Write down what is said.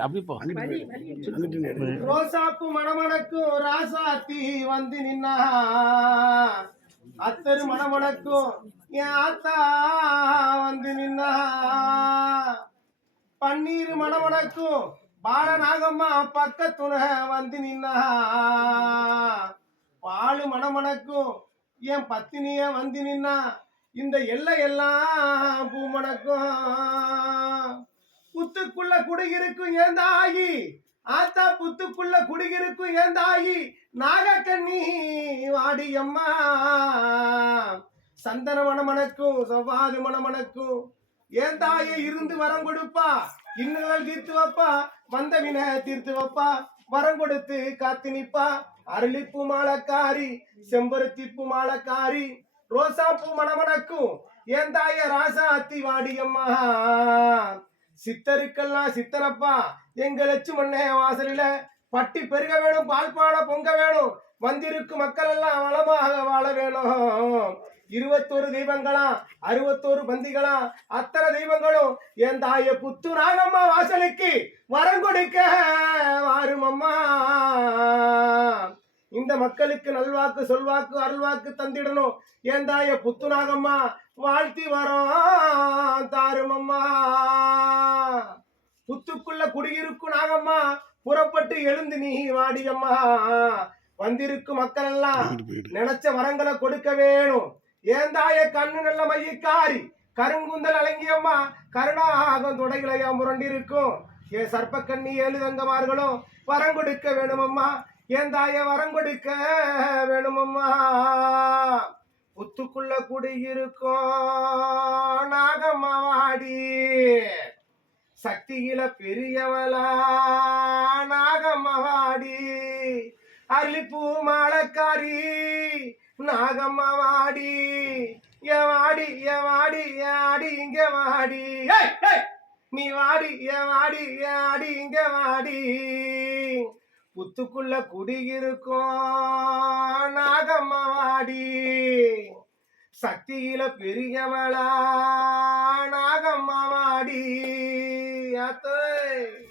அப்படி போ. ரோசாப்பு மணமணக்கும் ராசாத்தி வந்து நின்னா. அத்தரு மணமணக்கும் என் ஆத்தா வந்து நின்னா. பன்னீர் மணமணக்கும் பாலநாகம்மா பக்கத்துண வந்து நின்னா. பாலு மணமணக்கும் என் பத்தினிய வந்து நின்னா. இந்த எல்லை எல்லாம் பூ மணக்கும் புத்துக்குள்ள குடியிருக்கும் ஏந்தாயி ஆத்தா புத்துக்குள்ள குடியிருக்கும் ஏந்தாயி நாகக்கண்ணி வாடியம்மா. சந்தன மணமணக்கும் செவ்வாது மணமணக்கும் ஏன் தாயை இருந்து வரம் கொடுப்பா? இன்னும் தீர்த்து வைப்பா வந்த வினை தீர்த்து வைப்பா வரம் கொடுத்து காத்து நிப்பா. அருளிப்பு மாலக்காரி செம்பருத்திப்பு மாலக்காரி ரோசாப்பூ மணமணக்கும் ஏன் தாய ராசா அத்தி வாடியம்மா. சித்தருக்கெல்லாம் சித்தரப்பா. எங்க லட்சுமண்ணே வாசலில பட்டி பெருக வேணும் பால்பான பொங்க வேணும் வந்திருக்கும் மக்கள் எல்லாம் வளமாக வாழ வேணும். இருபத்தோரு தெய்வங்களா அறுபத்தோரு பந்திகளா அத்தனை தெய்வங்களும் என் தாய புத்து நாகம்மா வாசலுக்கு வரம் கொடுக்க வாருமம்மா. இந்த மக்களுக்கு நல்வாக்கு சொல்வாக்கு அருள்வாக்கு தந்திடணும். என் தாய புத்து நாகம்மா வாழ்த்தி வரோம் தாருமம்மா. புத்துக்குள்ள குடியிருக்கும் நாகம்மா புறப்பட்டு எழுந்து நீ வாடியம்மா. வந்திருக்கும் மக்கள் எல்லாம் நினைச்ச வரங்களை கொடுக்க வேணும். ஏந்தாய கண்ணு நல்ல மையக்காரி? கருங்குந்தல் அலங்கியம்மா கருணாகம் தொடைகளையா முரண்டிருக்கும். ஏ சர்ப்பக்கண்ணி ஏழு தங்கமார்களும் வரம் கொடுக்க வேணுமம்மா. ஏந்தாய வரம் கொடுக்க வேணுமம்மா. புத்துக்குள்ள குடியிருக்கும் நாகம்மா வாடி. சக்தியில பெரியவளாகமவாடி நாகம்மவாடி மாலக்காரி நாகம்மவாடி என் வாடி என் வாடி என் ஆடி இங்க வாடி. நீ வாடி என் வாடி என் ஆடி இங்க வாடி. புத்துக்குள்ள குடியிருக்கோம் நாகம்மவாடி சக்தியில பெரியவளா நாகம்மவாடி 对。